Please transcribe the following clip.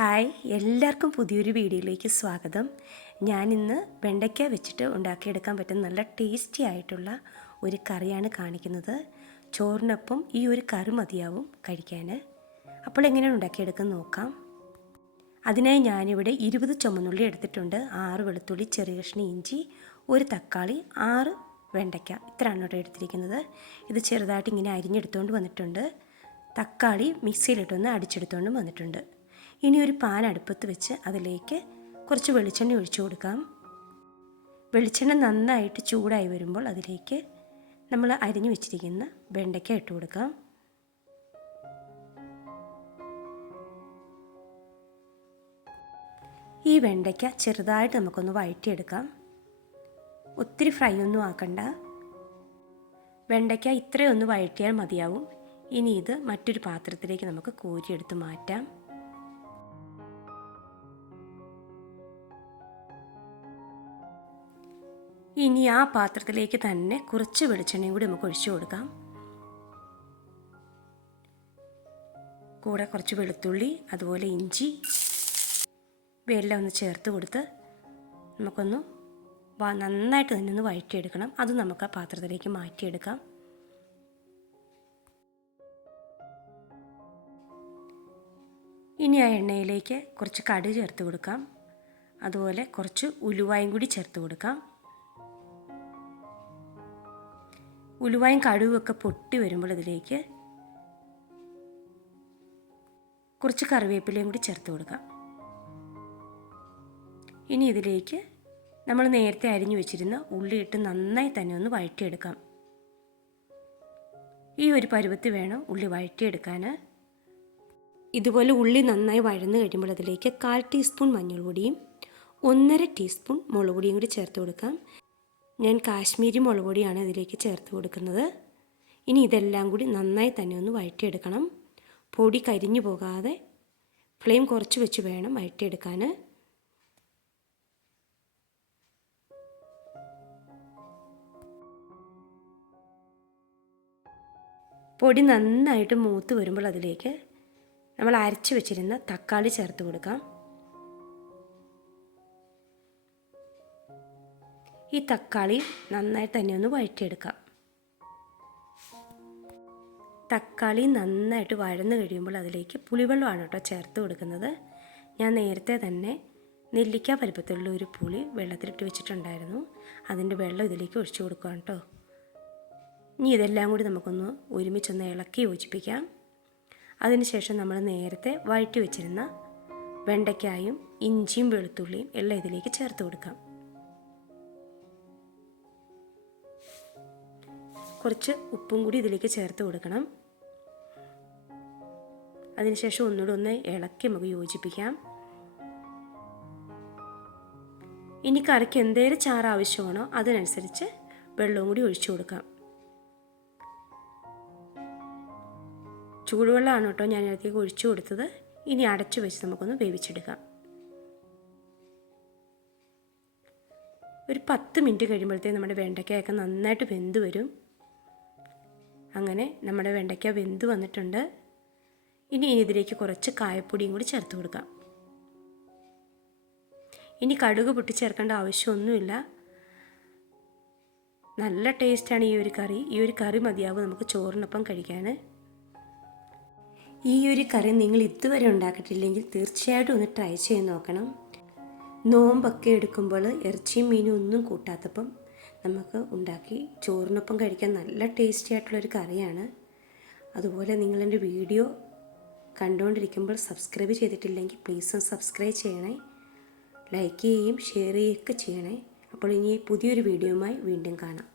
Hi എല്ലാവർക്കും പുതിയൊരു വീഡിയോയിലേക്ക് സ്വാഗതം. ഞാനിന്ന് വെണ്ടയ്ക്ക വെച്ചിട്ട് ഉണ്ടാക്കിയെടുക്കാൻ പറ്റുന്ന നല്ല ടേസ്റ്റി ആയിട്ടുള്ള ഒരു കറിയാണ് കാണിക്കുന്നത്. ചോറിനൊപ്പം ഈ ഒരു കറി മതിയാവും കഴിക്കാൻ അപ്പോൾ എങ്ങനെയാണ് ഉണ്ടാക്കിയെടുക്കാൻ നോക്കാം. അതിനായി ഞാനിവിടെ ഇരുപത് ചുമന്നുള്ളി എടുത്തിട്ടുണ്ട്. ആറ് വെളുത്തുള്ളി ചെറിയ കഷ്ണി ഇഞ്ചി ഒരു തക്കാളി ആറ് വെണ്ടയ്ക്ക. ഇത്രയാണ് ഇവിടെ എടുത്തിരിക്കുന്നത്. ഇത് ചെറുതായിട്ട് ഇങ്ങനെ അരിഞ്ഞെടുത്തുകൊണ്ട് വന്നിട്ടുണ്ട്. തക്കാളി മിക്സിയിലിട്ടൊന്ന് അടിച്ചെടുത്തുകൊണ്ട് വന്നിട്ടുണ്ട്. ഇനി ഒരു പാൻ അടുപ്പത്ത് വെച്ച് അതിലേക്ക് കുറച്ച് വെളിച്ചെണ്ണ ഒഴിച്ചു കൊടുക്കാം. വെളിച്ചെണ്ണ നന്നായിട്ട് ചൂടായി വരുമ്പോൾ അതിലേക്ക് നമ്മൾ അരിഞ്ഞു വെച്ചിരിക്കുന്ന വെണ്ടയ്ക്ക ഇട്ട് കൊടുക്കാം. ഈ വെണ്ടയ്ക്ക ചെറുതായിട്ട് നമുക്കൊന്ന് വഴറ്റിയെടുക്കാം. ഒത്തിരി ഫ്രൈ ഒന്നും ആക്കണ്ട. വെണ്ടയ്ക്ക ഇത്രയൊന്ന് വഴറ്റിയാൽ മതിയാവും. ഇനി ഇത് മറ്റൊരു പാത്രത്തിലേക്ക് നമുക്ക് കോരിയെടുത്ത് മാറ്റാം. ഇനി ആ പാത്രത്തിലേക്ക് തന്നെ കുറച്ച് വെളിച്ചെണ്ണയും കൂടി നമുക്ക് ഒഴിച്ചു കൊടുക്കാം. കൂടെ കുറച്ച് വെളുത്തുള്ളി അതുപോലെ ഇഞ്ചി ഇവയെല്ലാം ഒന്ന് ചേർത്ത് കൊടുത്ത് നമുക്കൊന്ന് നന്നായിട്ട് തന്നെ ഒന്ന് വഴറ്റിയെടുക്കണം. അത് നമുക്ക് ആ പാത്രത്തിലേക്ക് മാറ്റിയെടുക്കാം. ഇനി ആ എണ്ണയിലേക്ക് കുറച്ച് കടുക് ചേർത്ത് കൊടുക്കാം. അതുപോലെ കുറച്ച് ഉലുവായും കൂടി ചേർത്ത് കൊടുക്കാം. ഉലുവായും കടുവൊക്കെ പൊട്ടി വരുമ്പോൾ ഇതിലേക്ക് കുറച്ച് കറിവേപ്പിലയും കൂടി ചേർത്ത് കൊടുക്കാം. ഇനി ഇതിലേക്ക് നമ്മൾ നേരത്തെ അരിഞ്ഞു വെച്ചിരുന്ന ഉള്ളിയിട്ട് നന്നായി തന്നെ ഒന്ന് വഴറ്റിയെടുക്കാം. ഈ ഒരു പരുവത്തിൽ വേണം ഉള്ളി വഴറ്റിയെടുക്കാൻ. ഇതുപോലെ ഉള്ളി നന്നായി വഴന്ന് കഴിയുമ്പോൾ അതിലേക്ക് കാൽ ടീസ്പൂൺ മഞ്ഞൾപ്പൊടിയും ഒന്നര ടീസ്പൂൺ മുളക് പൊടിയും കൂടി ചേർത്ത് കൊടുക്കാം. ഞാൻ കാശ്മീരി മുളക് പൊടിയാണ് ഇതിലേക്ക് ചേർത്ത് കൊടുക്കുന്നത്. ഇനി ഇതെല്ലാം കൂടി നന്നായി തന്നെ ഒന്ന് വഴറ്റിയെടുക്കണം. പൊടി കരിഞ്ഞു പോകാതെ ഫ്ലെയിം കുറച്ച് വെച്ച് വേണം വഴറ്റിയെടുക്കാൻ. പൊടി നന്നായിട്ട് മൂത്ത് വരുമ്പോൾ അതിലേക്ക് നമ്മൾ അരച്ച് വെച്ചിരുന്ന തക്കാളി ചേർത്ത് കൊടുക്കാം. ഈ തക്കാളി നന്നായി തന്നെ ഒന്ന് വഴറ്റിയെടുക്കാം. തക്കാളി നന്നായിട്ട് വഴന്ന് കഴിയുമ്പോൾ അതിലേക്ക് പുളിവെള്ളമാണ് കേട്ടോ ചേർത്ത് കൊടുക്കുന്നത്. ഞാൻ നേരത്തെ തന്നെ നെല്ലിക്ക വലുപ്പത്തിലുള്ള ഒരു പുളി വെള്ളത്തിലിട്ട് വെച്ചിട്ടുണ്ടായിരുന്നു. അതിന്റെ വെള്ളം ഇതിലേക്ക് ഒഴിച്ചു കൊടുക്കാം കേട്ടോ. ഇനി ഇതെല്ലാം കൂടി നമുക്കൊന്ന് ഒരുമിച്ചൊന്ന് ഇളക്കി യോജിപ്പിക്കാം. അതിനുശേഷം നമ്മൾ നേരത്തെ വഴറ്റി വെച്ചിരുന്ന വെണ്ടയ്ക്കായും ഇഞ്ചിയും വെളുത്തുള്ളിയും എല്ലാം ഇതിലേക്ക് ചേർത്ത് കൊടുക്കാം. കുറച്ച് ഉപ്പും കൂടി ഇതിലേക്ക് ചേർത്ത് കൊടുക്കണം. അതിനുശേഷം ഒന്നുകൂടി ഒന്ന് ഇളക്കി നമുക്ക് യോജിപ്പിക്കാം. ഇനി കറിക്ക് എന്തേലും ചാറ് ആവശ്യമാണോ അതിനനുസരിച്ച് വെള്ളവും കൂടി ഒഴിച്ചു കൊടുക്കാം. ചൂടുവെള്ളമാണ് കേട്ടോ ഞാൻ അതിലേക്ക് ഒഴിച്ചു കൊടുത്തത്. ഇനി അടച്ചു വെച്ച് നമുക്കൊന്ന് വേവിച്ചെടുക്കാം. ഒരു പത്ത് മിനിറ്റ് കഴിയുമ്പോഴത്തേക്ക് നമ്മുടെ വെണ്ടയ്ക്കയൊക്കെ നന്നായിട്ട് വെന്ത് വരും. അങ്ങനെ നമ്മുടെ വെണ്ടയ്ക്ക വെന്ത് വന്നിട്ടുണ്ട്. ഇനി ഇതിലേക്ക് കുറച്ച് കായപ്പൊടിയും കൂടി ചേർത്ത് കൊടുക്കാം. ഇനി കടുക് പൊട്ടിച്ചേർക്കേണ്ട ആവശ്യമൊന്നുമില്ല. നല്ല ടേസ്റ്റാണ് ഈ ഒരു കറി. ഈ ഒരു കറി മതിയാവും നമുക്ക് ചോറിനൊപ്പം കഴിക്കാൻ ഈ ഒരു കറി നിങ്ങൾ ഇതുവരെ ഉണ്ടാക്കിയിട്ടില്ലെങ്കിൽ തീർച്ചയായിട്ടും ഒന്ന് ട്രൈ ചെയ്ത് നോക്കണം. നോമ്പൊക്കെ എടുക്കുമ്പോൾ ഇറച്ചിയും മീനും ഒന്നും കൂട്ടാത്തപ്പം നമുക്ക് ഉണ്ടാക്കി ചോറിനൊപ്പം കഴിക്കാൻ നല്ല ടേസ്റ്റി ആയിട്ടുള്ളൊരു കറിയാണ്. അതുപോലെ നിങ്ങളെന്റെ വീഡിയോ കണ്ടുകൊണ്ടിരിക്കുമ്പോൾ സബ്സ്ക്രൈബ് ചെയ്തിട്ടില്ലെങ്കിൽ പ്ലീസ് സബ്സ്ക്രൈബ് ചെയ്യണേ. ലൈക്ക് ചെയ്യുകയും ഷെയർ ചെയ്യുകയൊക്കെ ചെയ്യണേ. അപ്പോൾ ഇനി പുതിയൊരു വീഡിയോയുമായി വീണ്ടും കാണാം.